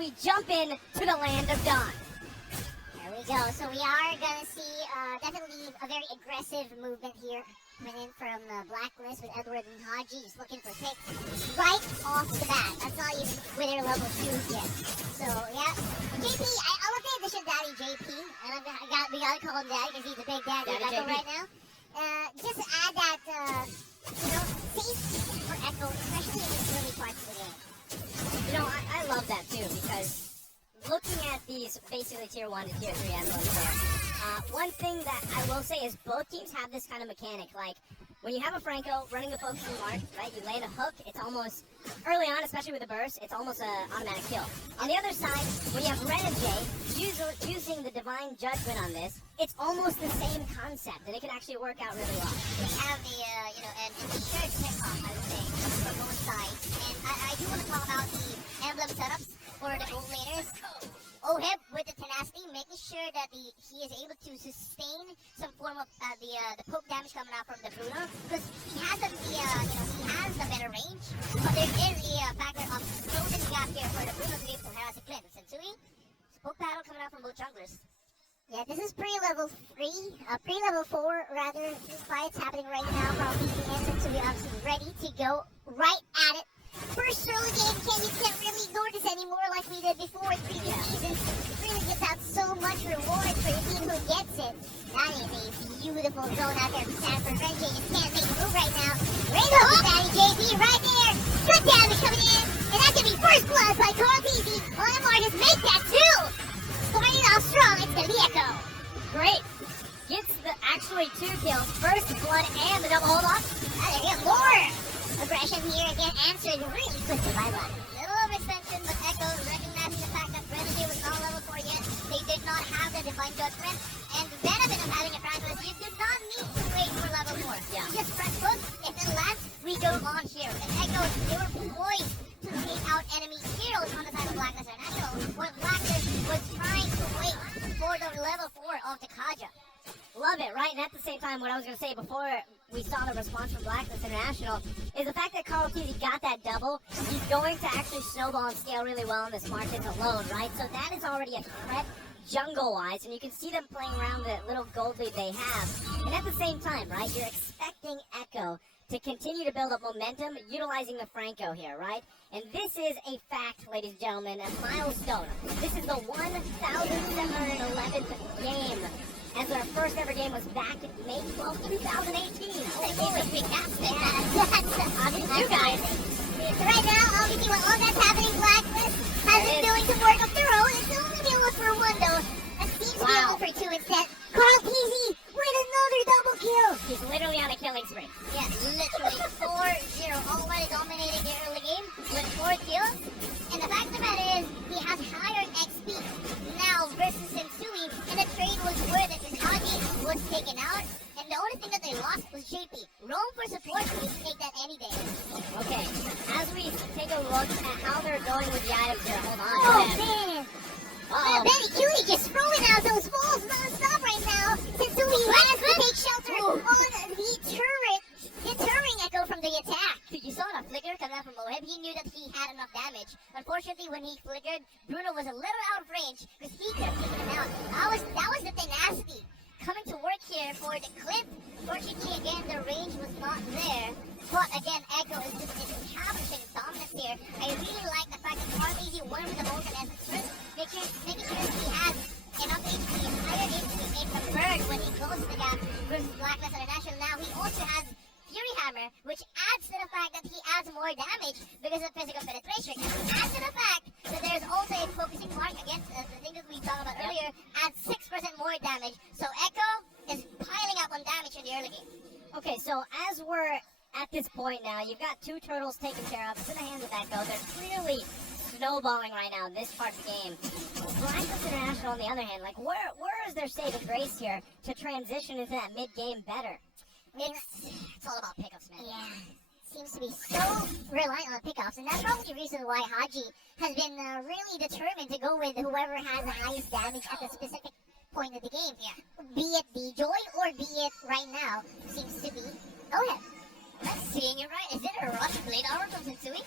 we jump in to the land of Dawn. There we go. So we are going to see definitely a very aggressive movement here coming in from Blacklisht with Edward and Haji. Just looking for picks right off the bat. That's not even Wither level 2 yet. So, yeah. JP, I love the addition of Daddy JP. And we got to call him Daddy because he's a big daddy right now. Just add that, safety for Echo, especially in the early parts of the game. You know, I love that too, because looking at these basically tier 1 to tier 3 emblems there, one thing that I will say is both teams have this kind of mechanic. Like, when you have a Franco running the focusing mark, right, you land a hook, it's almost, early on, especially with the burst, it's almost an automatic kill. On the other side, when you have Ren and Jay using the Divine Judgment on this, it's almost the same concept, and it can actually work out really well. They have the, and the shared pick-off, I would say, from both sides. And I do want to talk about the emblem setups for the gold laners. Oheb with the tenacity, making sure that he is able to sustain some form of the poke damage coming out from the Bruno, because he has the better range, but there is a factor of closing gap here for the Bruno to be able to harass the Clint. Sensui, poke battle coming out from both junglers. Yeah, this is pre-level 3, pre-level 4 rather. This fight's happening right now from PC and Sensui obviously ready to go right at it. First early game, you can't really ignore this anymore like we did before in previous seasons. It really gives out so much reward for the team who gets it. That is a beautiful zone out there from Sanford. Renjay just can't make a move right now. Great hook, Daddy JP right there. Good damage coming in. And that's going to be first blood by Carl Peasy. Lamar just make that too. Starting off strong, it's going to be Echo. Great. Gets the actually 2 kills. First blood and the double hold off. There you go, more aggression here again, answered really quickly by Luck. Little overextension, but Echo recognizing the fact that Renegade was not level 4 yet. They did not have the Divine Judgment, and the benefit of having a Fragilist, you do not need to wait for level 4. Yeah. You just press hook, if it lands, we go on here. And Echo, they were poised to take out enemy heroes on the side of Blacklisht International, where Blacklisht was trying to wait for the level 4 of the Kaja. Love it, right? And at the same time, what I was going to say before we saw the response from Blacklisht International is the fact that Carl Peasy got that double. He's going to actually snowball and scale really well in this market alone, right? So that is already a threat jungle-wise, and you can see them playing around the little gold lead they have. And at the same time, right, you're expecting Echo to continue to build up momentum utilizing the Franco here, right? And this is a fact, ladies and gentlemen, a milestone. This is the 1,711th game, as our first ever game was back in May 12, 2018. That game was fantastic. Obviously, you guys. So right now, obviously, when all that's happening, Blacklisht has been doing some work of their own. It's only been 1 for 1, though. That seems to be 0 for 2 instead. Carl Peasy with another double kill. He's literally on a killing spree. Yes, literally 4-0, already dominating the early game with 4 kills. And the fact of the matter is, he has higher XP now versus Sensui, and the trade was worth it because Haji was taken out, and the only thing that they lost was JP. Roam for support, we can take that any day. Okay, as we take a look at how they're going with the items here, hold on. Oh, man. Benny Cutie just throwing out those balls non-stop right now. Sensui has to take shelter on the turret, deterring Echo from the attack. You saw the flicker coming out from Oheb. He knew that he had enough damage. Unfortunately, when he flickered, Bruno was a little out of range because he could have taken him out. That was the tenacity coming to work here for the clip. Fortunately, again, the range was not there. But again, Echo is just establishing dominance here. I really like the fact that Carmezy won with the Vulcan Essence first, making sure he has enough HP, higher HP in the bird when he closes the gap versus Blacklisht International. Now he also has Fury Hammer, which adds to the fact that he adds more damage because of physical penetration. Adds to the fact that there's also a focusing mark against the thing that we talked about earlier, adds 6% more damage. So Echo is piling up on damage in the early game. Okay, so as we're at this point now, you've got 2 turtles taken care of. It's in the hands of Echo. They're clearly snowballing right now in this part of the game. Blacklisht International, on the other hand, like where is their saving grace here to transition into that mid-game better? It's all about pickups, man. Yeah. Seems to be so reliant on pickups, and that's probably the reason why Haji has been really determined to go with whoever has the highest damage at the specific point of the game. Yeah. Be it D-Joy or be it right now, seems to be Oheb. Let's see, you're right. Is it a rush blade armor from Sensui?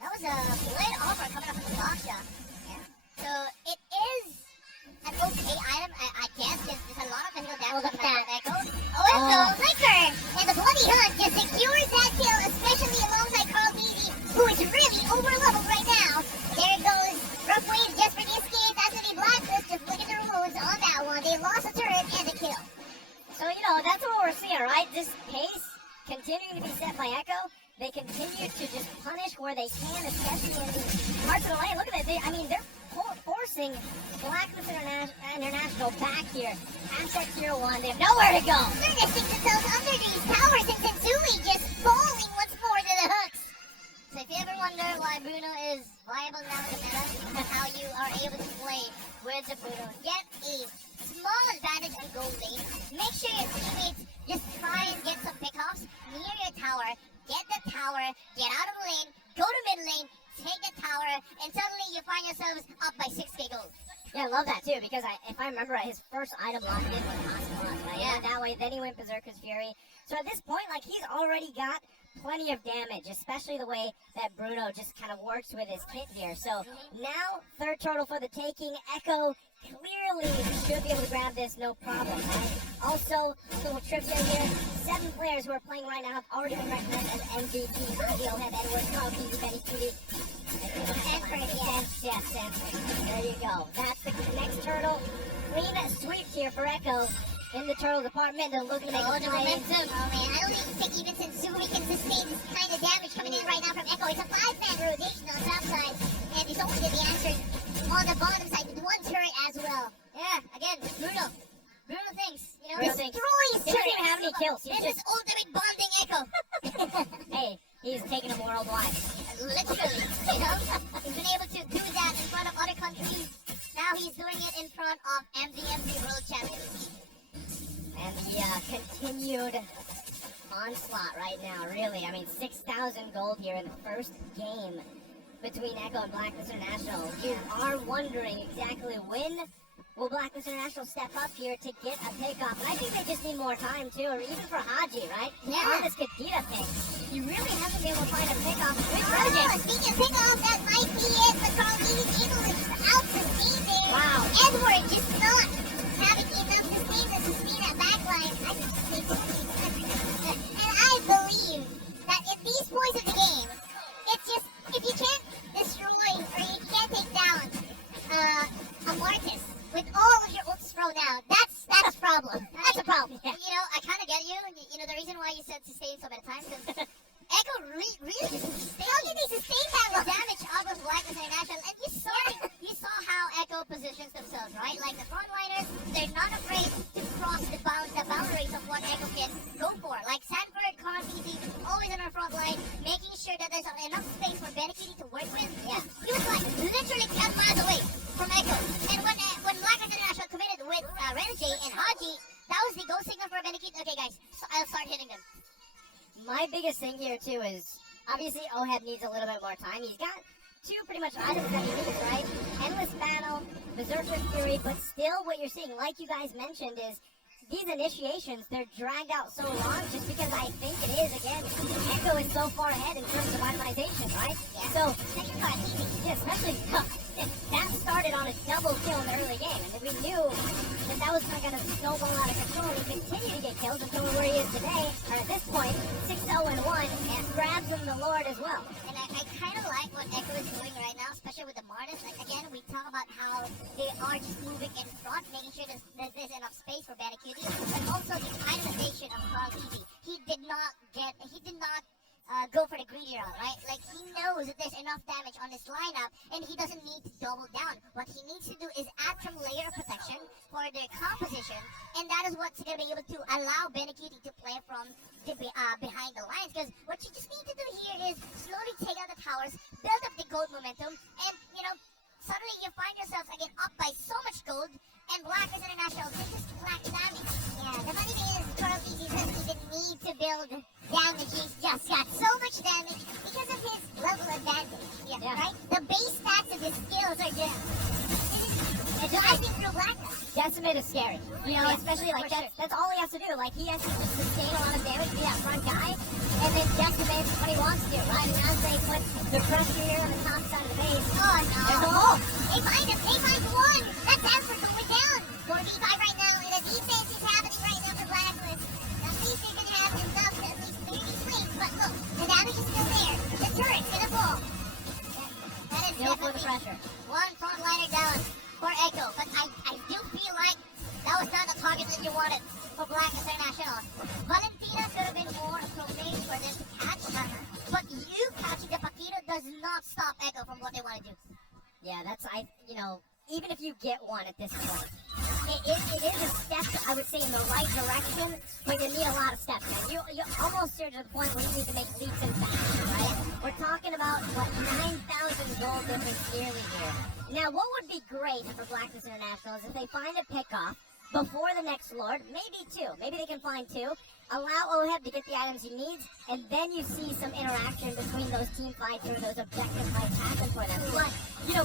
That was a blade offer coming up from the Basha. they can, especially in the parts of the lane. Look at this. I mean, they're forcing Blacklisht International back here. Asset 01. They have nowhere to go. They're just sticking themselves under these towers and Sensui just falling once more to the hooks. So if you ever wonder why Bruno is viable now in the meta, that's how you are able to play with the Bruno. Get a small advantage on gold lane. Make sure your teammates just try and get some pickoffs near your tower. Get the tower, get out of the lane, go to mid lane, take the tower, and suddenly you find yourselves up by 6k gold. Yeah, I love that too, because if I remember right, his first item lock did was Oscar, right? Yeah. That way, then he went Berserker's Fury. So at this point, like, he's already got plenty of damage, especially the way that Bruno just kind of works with his kit here. So now, third turtle for the taking. Echo clearly should be able to grab this, no problem. And also, a little trivia here, 7 players who are playing right now have already been recognized as MVP. Adio, Heb, Edward, Carl, Keezy, Benny, Cutie. Yes, there you go. That's the next turtle. Clean sweep here for Echo in the turtle department. They're looking to make the momentum. Oh man, I don't even think even Sensui can sustain this kind of damage coming in right now from Echo. It's a 5-man rotation on the top side, and he's only going to be answered on the bottom side with 1 turret as well. Yeah, again, Bruno thinks, destroys He doesn't even have any kills. He's This is just, ultimate bonding Echo. hey, he's taking them worldwide. Literally, he's been able to do that in front of other countries. Now he's doing it in front of MVMC World Champions. And the continued onslaught right now, really. I mean, 6,000 gold here in the first game between Echo and Blacklisht International. You are wondering exactly when will Blacklisht International step up here to get a pickoff. And I think they just need more time, too, or even for Haji, right? Yeah. On this Kadita pick. You really have to be able to find a pickoff with Oh, Renegade. speaking of pickoff, that might be it. But Carl Keezy's able to just out-sustain there. Wow. Edward just not having enough sustain to sustain that backline. And I believe that at these points of the game, it's just, if you can't destroy or you can't take down a Marcus with all of your ults thrown out, that's a problem. That's a problem. Yeah. I kind of get you. The reason why you said sustain so many times is Echo really just sustained. How did they sustain that damage off of Blacklisht International? And you saw how Echo positions themselves, right? Like the frontliners, they're not afraid to cross the boundaries of what Echo can go for. Like Sanford, Carl Keezy, always on our front line, making sure that there's enough space for Benecutie to work with. Yeah. He was like literally 10 miles away from Echo. And when Blacklisht International committed with Renegade and Haji, that was the go signal for Benecutie. Okay, guys, so I'll start hitting them. My biggest thing here, too, is obviously Oheb needs a little bit more time. He's got 2 pretty much items that he needs, right? Endless Battle, Berserker's Fury, but still what you're seeing, like you guys mentioned, is these initiations, they're dragged out so long just because I think it is, again, Echo is so far ahead in terms of itemization, right? Yeah. So, especially that started on a double kill in the early game, and we knew that was not going to snowball out of control, and he continued to get kills until where he is today, or at this point, 6-0-1, and grabs him the Lord as well. And I kind of like what Echo is doing right now, especially with the Martis. Like, again, we talk about how they are just moving in front, making sure there's enough space for Benecutie, and also the itemization of Carl Keezy. He did not go for the greedy route, right? Like, he knows that there's enough damage on this lineup, and he doesn't need to double down. What he needs to do is add some layer of protection for their composition, and that is what's going to be able to allow Benecutie to play from behind the lines. Because what you just need to do here is slowly take out the towers, build up the gold momentum, and, suddenly you find yourselves again up by so much gold, and Blacklisht International, they just lack damage. Yeah, the funny thing is, Carl Keezy doesn't even need to build damage. He's just got so much damage because of his level advantage. Yeah. Right? The base stats of his skills are just driving through Blacklisht. Decimate is scary. Especially like that's all he has to do. Like, he has to just sustain a lot of damage, be that front guy, and then decimate what he wants to, right? And as they put the pressure here on the top side of the base, oh no. there's a hole. They find him. They find one. That's Sanford going down. 4v5 right now, and the defense is happening right now for Blacklisht. At least they're going to have enough to at least clear these flames. But look, the damage is still there. The turret's going to fall. That is definitely pressure. One frontliner down for Echo. But I do feel like that was not the target that you wanted for Blacklisht International. Valentina could have been more appropriate for them to catch. But you catching the Paquito does not stop Echo from what they want to do. Yeah, even if you get one at this point, it is a step, I would say, in the right direction, but you need a lot of steps. Man. You almost are to the point where you need to make leaps and bounds, right? We're talking about, 9,000 gold difference yearly here. Now, what would be great for Blacklisht International is if they find a pickoff before the next Lord, maybe two. Maybe they can find two. Allow Oheb to get the items he needs, and then you see some interaction between those team fights or those objective fights happen for them. But,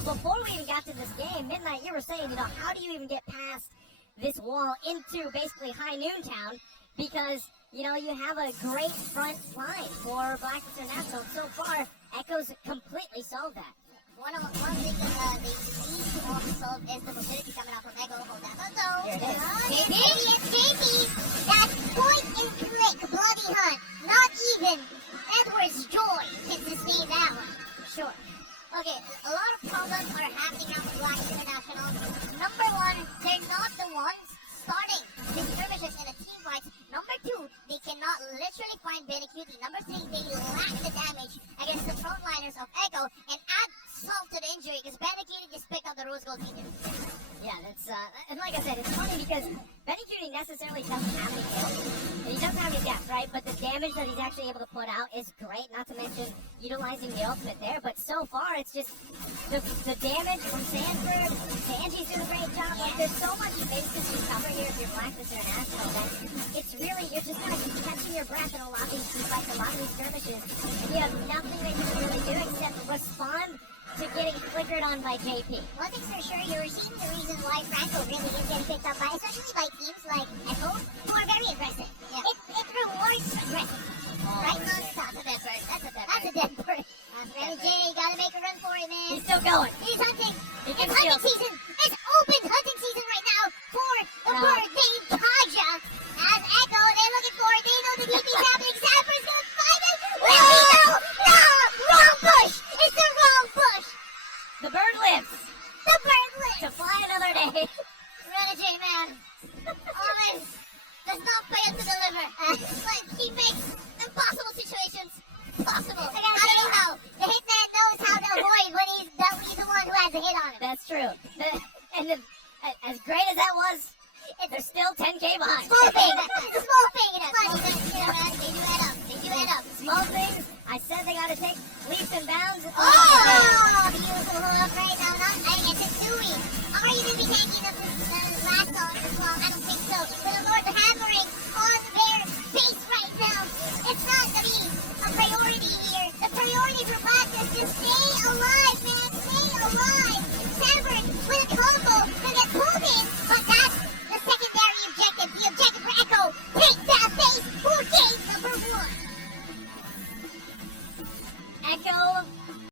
before we even got to this game, Midnight, you were saying, how do you even get past this wall into basically High Noon Town? Because, you have a great front line for Blacklisht International. So far, Echo's completely solved that. One thing that they need to also solve is the mobility coming out from Echo. Hold that. Here it is. JP! It's JP! That point and click bloody hunt. Not even Edward's Joy can sustain that one. Sure. Okay, a lot of problems are happening now with Blacklisht International. Number one, they're not the ones starting the skirmishes in the team fights. Number two, they cannot literally find Benecutie. Number three, they lack the damage against the frontliners of Echo, and add salt to the injury because Benecutie just picked up the rose gold feature. Yeah, that's, and like I said, it's funny because Benecutie necessarily doesn't have any kills. And he doesn't have any death, right? But the damage that he's actually able to put out is great, not to mention utilizing the ultimate there. But so far, it's just the damage from Sanford, Sanji's doing a great job. Like, there's so much bases to cover here if you're Blacklisht International that it's really, you're just kind of catching your breath in a lot of these team fights, a lot of these skirmishes. And you have nothing that you can really do except respond to getting flickered on by JP. One thing's for sure, you're seeing the reason why Franco really is getting picked up by, especially by teams like Echo, who are very aggressive. Yeah. It rewards aggressive. Right? That's a dead bird. That's a dead bird. Ready, Jay, you gotta make a run for it, man. He's still going. He's hunting. He It's hunting season. It's open hunting season right now for the bird named Kaja. As Echo, they're looking for it. They know the DP's happening. Zapper's gonna find it. No! Wrong push! It's the wrong push! The bird lives The bird lives! to fly another day. Renegade man. Always does not fail to deliver. But he makes impossible situations possible. I don't know how. The hitman knows how to avoid when he's the one who has a hit on him. That's true. And as great as that was, they're still 10K behind. Small thing. Small thing. But, they do add up. Small things. I said they gotta take leaps and bounds. Oh, beautiful hold up right now. I guess it's Dewey. Are you going to be taking the last on as well? I don't think so. But the Lord has